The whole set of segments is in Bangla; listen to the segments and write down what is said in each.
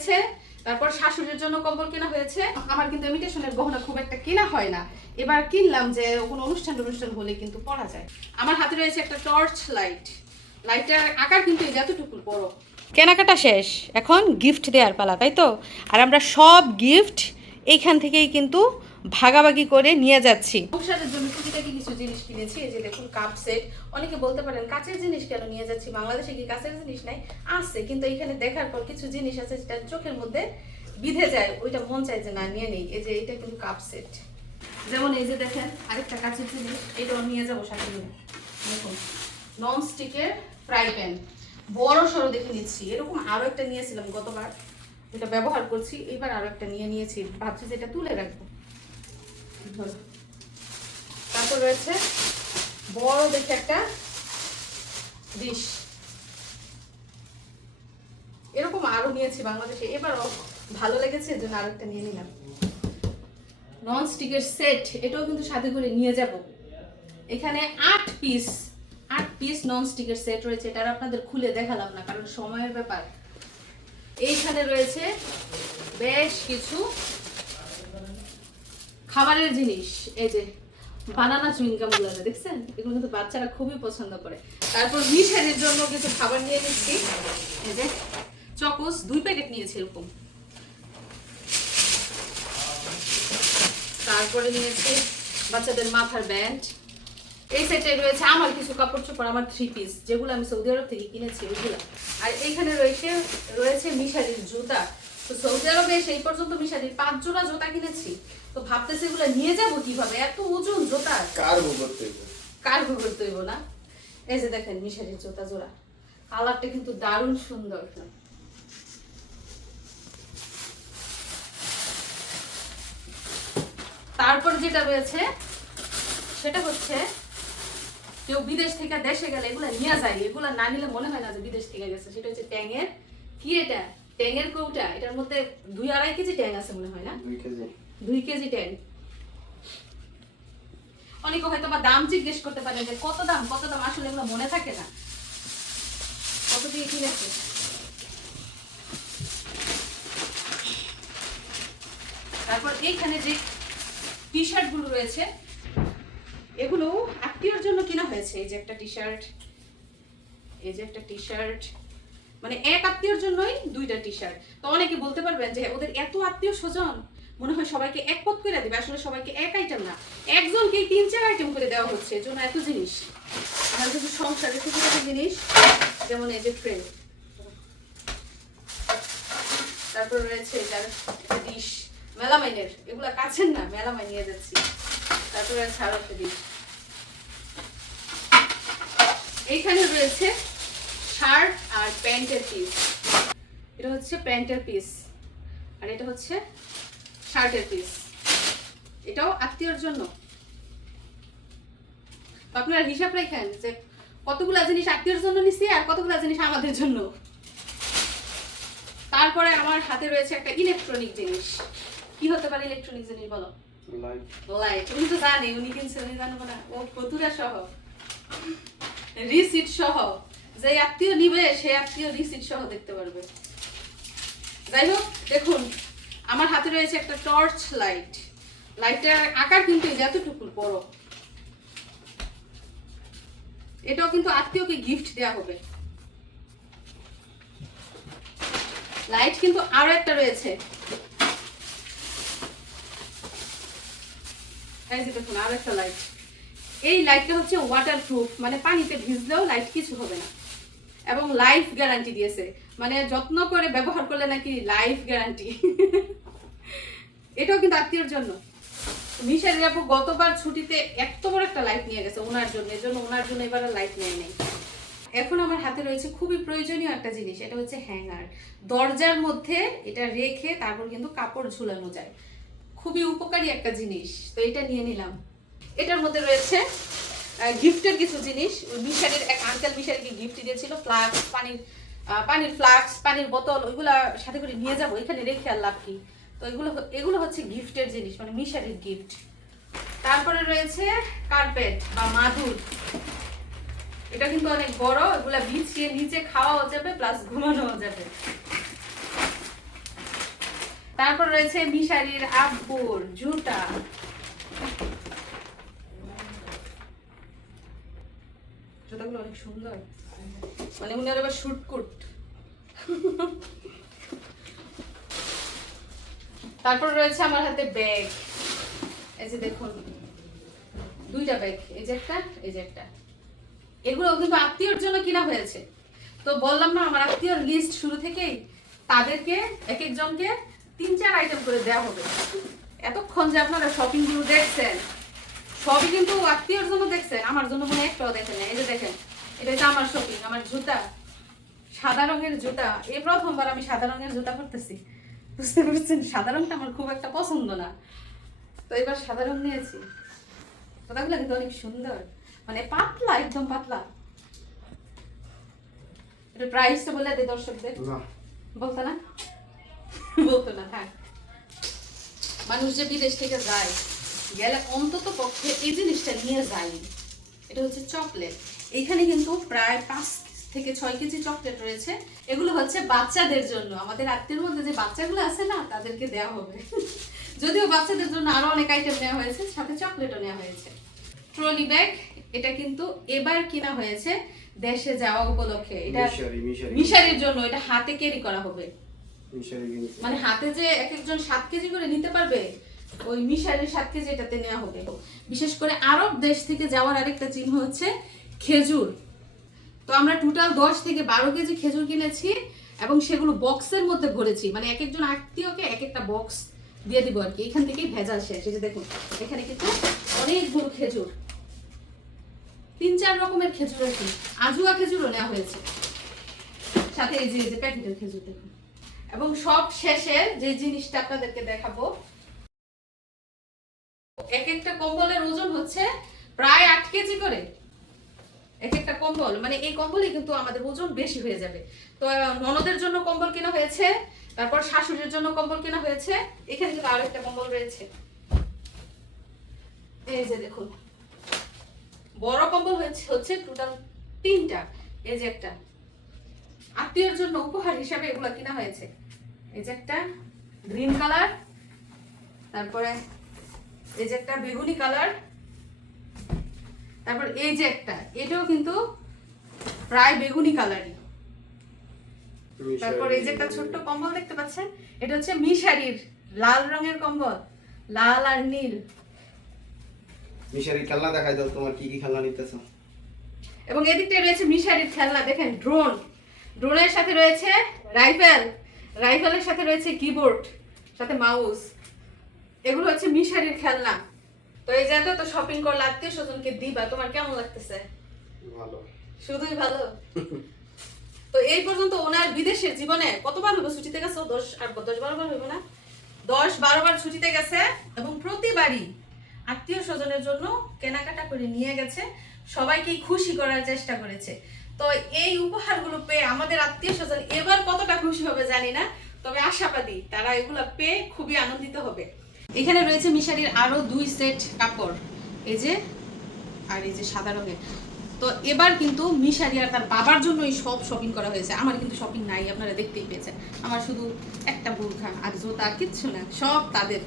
হয়েছে, তারপর শাশুড়ির জন্য কম্বল কেনা হয়েছে। আমার কিন্তু ইমিটেশনের গহনা খুব একটা কেনা হয় না, এবার কিনলাম যে কোনো অনুষ্ঠান হলে কিন্তু পরা যায়। আমার হাতে রয়েছে একটা টর্চ লাইট, লাইটটার আকার কিন্তু যতটুকু বড়। কেনাকাটা শেষ, এখন গিফট দেওয়ার পালা, তাই তো? আর আমরা সব গিফট এইখান থেকেই কিন্তু ভাগাভাগি করে নিয়ে যাচ্ছি। সংসারের জন্য টুকিটাকি কিছু জিনিস কিনেছি। এই যে দেখুন কাপ সেট। অনেকে বলতে পারেন কাচের জিনিস কেন নিয়ে যাচ্ছি, বাংলাদেশে কি কাচের জিনিস নাই? আছে, কিন্তু এখানে দেখার পর কিছু জিনিস আছে যেটা চোখের মধ্যে বিধে যায়, ওইটা মন চায় যে না নিয়ে নেই। এই যে এটা কিন্তু কাপ সেট, যেমন এই যে দেখেন আরেকটা কাচের জিনিস, এটাও নিয়ে যাবো সাথে নিয়ে। দেখুন নন স্টিকের ফ্রাই প্যান, বড় সড়ো দেখে নিচ্ছি। এরকম আরো একটা নিয়েছিলাম গতবার, যেটা ব্যবহার করছি, এবার আরো একটা নিয়েছি, ভাবছি যে এটা তুলে রাখবো। তারপর রয়েছে বড় দেখে একটা ডিশ, এরকম আরো নিয়েছি বাংলাদেশে, এবারও ভালো লেগেছে এজন্য আরো একটা নিয়ে নিলাম। নন স্টিকের সেট, এটাও কিন্তু সাথে করে নিয়ে যাব। এখানে 8 পিস নন স্টিকের সেট রয়েছে, এটা আপনাদের খুলে দেখালাম না কারণ সময়ের ব্যাপার। এইখানে রয়েছে বেশ কিছু খাবারের জিনিস, এই যে বানানা চুইংগাম গুলো দেখছেন, এগুলো কিন্তু বাচ্চারা খুবই পছন্দ করে। তারপর মিঠাইয়ের জন্য কিছু খাবার নিয়ে নিচ্ছি, এই যে চকোস 2 প্যাকেট নিয়েছি এরকম। তারপরে নিয়েছি বাচ্চাদের মাথার ব্যান্ড। এই সেটে রয়েছে আমার কিছু কাপড় চোপড়, আমার 3 পিস, যেগুলো আমি সৌদি আরব থেকে কিনেছি ওইগুলো। আর এখানে রয়েছে মিশারির জুতা। তো সৌদি আরবে সেই পর্যন্ত মিশারির 5 জোড়া জুতা কিনেছি, তো ভাবতেছি এগুলো নিয়ে যাব কিভাবে, এত ওজন জুতা কার্গো করতে হইব না। এই যে দেখেন মিশারির জুতা জোড়া, কালারটা কিন্তু দারুণ সুন্দর। তারপর যেটা রয়েছে সেটা হচ্ছে কেউ বিদেশ থেকে দেশে গেলে এগুলা নিয়ে যায়, এগুলা না নিলে মনে হয় না যে বিদেশ থেকে গেছে। সেটা হচ্ছে ট্যাঙের, কি এটা ট্যাঙের কৌটা, এটার মধ্যে 2-2.5 কেজি ট্যাং আছে মনে হয় না, 2 কেজি ট্যাং। অনেকে হয়তো বা দাম জিজ্ঞেস করতে পারেন যে কত দাম, আসলে এগুলো মনে থাকে না কত দিয়ে কিনেছে। তারপর এইখানে যে টি শার্ট গুলো রয়েছে, এগুলো আত্মীয়র জন্য কিনা হয়েছে। এই যে একটা টি শার্ট, এই যে একটা টি শার্ট, মানে এক আত্মীয়র জন্যই 2টা টি শার্ট। তো অনেকে বলতে পারবেন যে ওদের এত আত্মীয় স্বজন, মনে হয় সবাইকে এক পথ করে দিবে, আসলে সবাইকে এক আইটেম না, একজনকে 3-4 আইটেম করে দেওয়া হচ্ছে, এজন্য এত জিনিস। আর কিছু সংসারের ছোটখাটো জিনিস, যেমন এই যে ট্রে, তারপর রয়েছে যার ডিশ মেলামাইনের, এগুলা কাছের না, মেলামাইন নিয়ে যাচ্ছি। তারপর রয়েছে আরো একটা ডিশ। এইখানে রয়েছে শার্ট আর প্যান্টের পিস, এটা হচ্ছে প্যান্টের পিস আর এটা হচ্ছে শার্টের পিস, এটাও আত্মীয়র জন্য। আপনারা হিসাব রাখেন যে কতগুলা জিনিস আত্মীয়র জন্য নিছি আর কতগুলা জিনিস আমাদের জন্য। তারপরে আমার হাতে রয়েছে একটা ইলেকট্রনিক জিনিস। কি হতে পারে ইলেকট্রনিক জিনিস বলো? লাইট। উনি তো জানে, উনি কিনছে, উনি জানবো না? ও কতুরা সহ, রিসিট সহ, যে আত্মীয় নিবে সে আত্মীয় রিসিট সহ দেখতে পারবে। যাই হোক, দেখুন আমার হাতে রয়েছে একটা টর্চ লাইট, লাইটটার আকার কিন্তু যতটুকু বড়। এটাও কিন্তু আত্মীয়কে গিফট দেওয়া হবে। লাইট কিন্তু আরো একটা রয়েছে, এই যে দেখুন আরো একটা লাইট। এই লাইটটা হচ্ছে ওয়াটারপ্রুফ, মানে পানিতে ভিজলেও লাইট কিছু হবে না, এবং লাইফ গ্যারান্টি দিয়েছে, মানে যত্ন করে ব্যবহার করলে নাকি লাইফ গ্যারান্টি। এটাও কিন্তু আত্মীয়র জন্য। মিশারি আপু গতবার ছুটিতে এত বড় একটা লাইট নিয়ে গেছে ওনার জন্য, এজন্য ওনার জন্য এবার লাইট নিয়ে নেই। এখন আমার হাতে রয়েছে খুবই প্রয়োজনীয় একটা জিনিস, এটা হচ্ছে হ্যাঙ্গার। দরজার মধ্যে এটা রেখে তারপর কিন্তু কাপড় ঝুলানো যায়, খুবই উপকারী একটা জিনিস, তো এটা নিয়ে নিলাম। এটার মধ্যে রয়েছে গিফটের কিছু জিনিস। মিশারির এক আঙ্কেল মিশারিকে গিফট দিয়েছিল ফ্লাক্স, পানির ফ্লাক্স, পানির বোতল, ওইগুলা সাথে করে নিয়ে যাবো, এখানে রেখে আর লাভ কি। তো এগুলো হচ্ছে গিফটের জিনিস, মানে মিশারির গিফট। তারপরে রয়েছে কার্পেট বা মাদুর, এটা কিন্তু অনেক বড়, এগুলা বিছিয়ে নিচে খাওয়াও যাবে প্লাস ঘুমানোও যাবে। তারপর রয়েছে মিশারির আব্বুর জুতা, জুতাগুলো অনেক সুন্দর, মানে উনি আবার শুটকুট। তারপর রয়েছে আমার হাতে ব্যাগ, এই যে দেখুন দুইটা ব্যাগ, এই যে একটা, এই যে একটা। এগুলো কিন্তু আত্মীয়র জন্য কিনা হয়েছে। তো বললাম না আমার আত্মীয়র লিস্ট শুরু থেকেই, তাদেরকে এক একজনকে 3-4 আইটেম করে দেওয়া হবে। এতক্ষণ যে আপনারা শপিং গুলো দেখছেন সবই কিন্তু আত্মীয়র জন্য দেখছেন, আমার জন্য কোনো একটাও দেখেন না। এই যে দেখেন, এটা হচ্ছে আমার শপিং, আমার জুতা, সাদা রঙের জুতা। এই প্রথমবার আমি সাদা রঙের জুতা করতেছি, বুঝতে পারছেন? সাদা রঙটা আমার খুব একটা পছন্দ না, তো এবার সাদা রঙ নিয়েছি। জুতাগুলো কিন্তু অনেক সুন্দর, মানে পাতলা, একদম পাতলা। এটা প্রাইসটা বলে দে দর্শকদের। বলতো না, বলতো না, থাক। মানুষ যে বিদেশ থেকে যায়, গেলে অন্তত পক্ষে এই জিনিসটা নিয়ে যায়। এটা হচ্ছে চকলেট। এইখানে কিন্তু প্রায় 5 থেকে 6 কেজি চকলেট রয়েছে। এগুলো হচ্ছে বাচ্চাদের জন্য, আমাদের আত্মীয়ের মধ্যে যে বাচ্চাগুলো আছে না, তাদেরকে দেওয়া হবে। যদিও বাচ্চাদের জন্য আরো অনেক আইটেম নেওয়া হয়েছে, সাথে চকলেটও নেওয়া হয়েছে। ট্রলি ব্যাগ, এটা কিন্তু এবার কিনা হয়েছে দেশে যাওয়া উপলক্ষে। এটা মিশারির জন্য, এটা হাতে ক্যারি করা হবে। মানে হাতে যে এক একজন 7 কেজি করে নিতে পারবে, ওই মিশারির 7 কেজি এটাতে নেওয়া হবে। বিশেষ করে আরব দেশ থেকে যাওয়ার আরেকটা চিহ্ন হচ্ছে খেজুর। তো আমরা টোটাল 10 থেকে 12 কেজি খেজুর কিনেছি এবং সেগুলো বক্সের মধ্যে ভরেছি। মানে এক একজন আত্মীয়কে এক একটা বক্স দিয়ে দিব আর কি। এখান থেকেই ভেজাল শেষ। এই যে দেখুন, এখানে কিন্তু অনেকগুলো খেজুর, 3-4 রকমের খেজুর আর কি। আজুয়া খেজুরও নেওয়া হয়েছে, সাথে এই যে প্যাকেটের খেজুর দেখুন। এবং সব শেষে যে জিনিসটা আপনাদেরকে দেখাবো, এক একটা কম্বলের ওজন হচ্ছে প্রায় 8 কেজি করে এক একটা কম্বল। মানে এই কম্বলে কিন্তু আমাদের ওজন বেশি হয়ে যাবে। তো ননদের জন্য কম্বল কেনা হয়েছে, তারপর শাশুড়ির জন্য কম্বল কেনা হয়েছে। এখানে কিন্তু আরো একটা কম্বল রয়েছে, এই যে দেখুন। বড় কম্বল হচ্ছে টোটাল 3টা। এই যে একটা আত্মীয়ের জন্য উপহার হিসাবে এগুলো কিনা হয়েছে। এই যে একটা গ্রিন কালার, তারপরে এই যে একটা বেগুনি কালার, তারপর এই যে একটা, এটাও কিন্তু প্রায় বেগুনি কালারই। তারপর এই যে একটা ছোট্ট কম্বল দেখতে পাচ্ছেন, এটা হচ্ছে মিশারির লাল রঙের কম্বল, লাল আর নীল। মিশারির খেলনা দেখাই দাও, তোমার কি কি খেলনা নিতেছো। এবং এদিকটায় রয়েছে মিশারির খেলনা, দেখেন ড্রোন, ড্রোনের সাথে রয়েছে রাইফেল, রাইফেলের সাথে রয়েছে কিবোর্ড, সাথে মাউস। এগুলো হচ্ছে মিশারির খেলনা। তো এই যে তো শপিং করলে আত্মীয় স্বজনকে দিবা, তোমার কেমন লাগতেছে? ভালো, শুধুই ভালো। তো এই পর্যন্ত ওনার বিদেশের জীবনে কতবার হইব ছুটিতে গেছে? 10-12 বার হইব না? 10-12 বার ছুটিতে গেছে এবং প্রতিবারই আত্মীয় স্বজনের জন্য কেনাকাটা করে নিয়ে গেছে, সবাইকে খুশি করার চেষ্টা করেছে। তো এই উপহারগুলো পেয়ে আমাদের আত্মীয় স্বজন এবার কতটা খুশি হবে জানি না, তবে আশাবাদী তারা এগুলো পেয়ে খুবই আনন্দিত হবে। এখানে রয়েছে মিশারির আরো 2 সেট কাপড়, এই যে আর এই যে সাদা রঙের। তো এবার কিন্তু মিশারি আর তার বাবার জন্যই সব শপিং করা হয়েছে। আমার কিন্তু শপিং নাই, আপনারা দেখতেই পেয়েছেন। আমার শুধু একটা বোরখা আর জুতা, কিচ্ছু না, সব তাদের।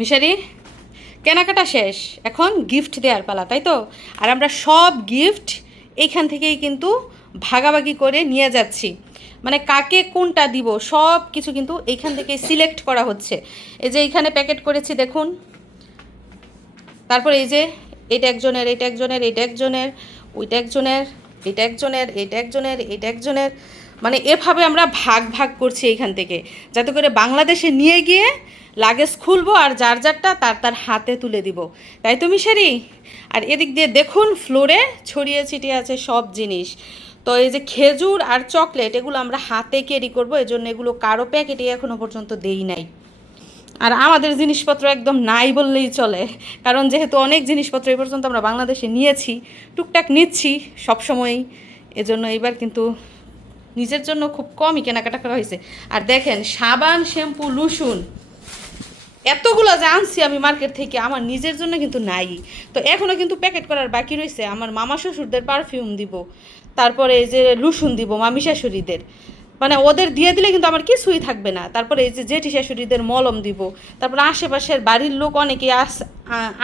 মিশারি কেনাকাটা শেষ, এখন গিফট দেওয়ার পালা, তাই তো? আর আমরা সব গিফট এইখান থেকেই কিন্তু ভাগাভাগি করে নিয়ে যাচ্ছি। মানে কাকে কোনটা দিব সব কিছু কিন্তু এইখান থেকে সিলেক্ট করা হচ্ছে। এই যে এইখানে প্যাকেট করেছি দেখুন, তারপর এই যে এটা একজনের, এটা একজনের, এটা একজনের, ওইটা একজনের, এটা একজনের, এটা একজনের, এটা একজনের। মানে এভাবে আমরা ভাগ ভাগ করছি এইখান থেকে, যাতে করে বাংলাদেশে নিয়ে গিয়ে লাগেজ খুলবো আর যার যারটা তার তার হাতে তুলে দিব, তাই তো মিশারি? আর এদিক দিয়ে দেখুন ফ্লোরে ছড়িয়ে ছিটিয়ে আছে সব জিনিস। তো এই যে খেজুর আর চকলেট এগুলো আমরা হাতে ক্যারি করবো, এই জন্য এগুলো কারো প্যাকেটে এখনও পর্যন্ত দেই নাই। আর আমাদের জিনিসপত্র একদম নাই বললেই চলে, কারণ যেহেতু অনেক জিনিসপত্র এই পর্যন্ত আমরা বাংলাদেশে নিয়েছি, টুকটাক নিচ্ছি সবসময়ই, এজন্য এবার কিন্তু নিজের জন্য খুব কমই কেনাকাটা করা হয়েছে। আর দেখেন সাবান, শ্যাম্পু, লোশন এতগুলো যে আনছি আমি মার্কেট থেকে, আমার নিজের জন্য কিন্তু নাই। তো এখনও কিন্তু প্যাকেট করার বাকি রয়েছে। আমার মামা শ্বশুরদের পারফিউম দিব, তারপরে এই যে লোশন দিব মামি শাশুড়িদের, মানে ওদের দিয়ে দিলে কিন্তু আমার কিছুই থাকবে না। তারপরে এই যে জেঠি শাশুড়িদের মলম দিব, তারপরে আশেপাশের বাড়ির লোক অনেকে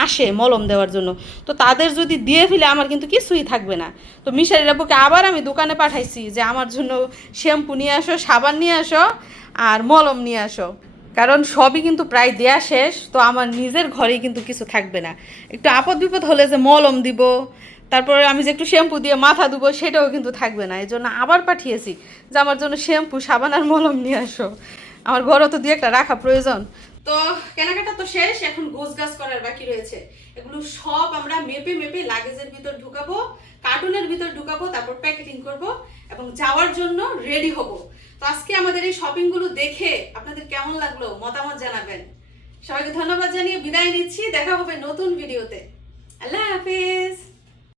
আসে মলম দেওয়ার জন্য, তো তাদের যদি দিয়ে ফেলে আমার কিন্তু কিছুই থাকবে না। তো মিশারির আব্বুকে আবার আমি দোকানে পাঠাইছি যে আমার জন্য শ্যাম্পু নিয়ে আসো, সাবান নিয়ে আসো আর মলম নিয়ে আসো, কারণ সবই কিন্তু প্রায় দেয়া শেষ। তো আমার নিজের ঘরেই কিন্তু কিছু থাকবে না। একটু আপদ বিপদ হলে যে মলম দিব, তারপরে আমি যে একটু শ্যাম্পু দিয়ে মাথা ধুবো, সেটাও কিন্তু থাকবে না। এই জন্য আবার পাঠিয়েছি যে আমার জন্য শ্যাম্পু, সাবান আর মলম নিয়ে আসো। আমার ঘরও তো দিয়ে একটা রাখা প্রয়োজন। তো কেনাকাটা তো শেষ, এখন গোছগাছ করার বাকি রয়েছে। এগুলো সব আমরা মেপে মেপে লাগেজের ভিতর ঢুকাবো, কার্টুনের ভিতর ঢুকাবো, তারপর প্যাকেটিং করব এবং যাওয়ার জন্য রেডি হব। তো আজকে আমাদের এই শপিংগুলো দেখে আপনাদের কেমন লাগলো মতামত জানাবেন। সবাইকে ধন্যবাদ জানিয়ে বিদায় নিচ্ছি। দেখা হবে নতুন ভিডিওতে। আল্লাহ হাফেজ।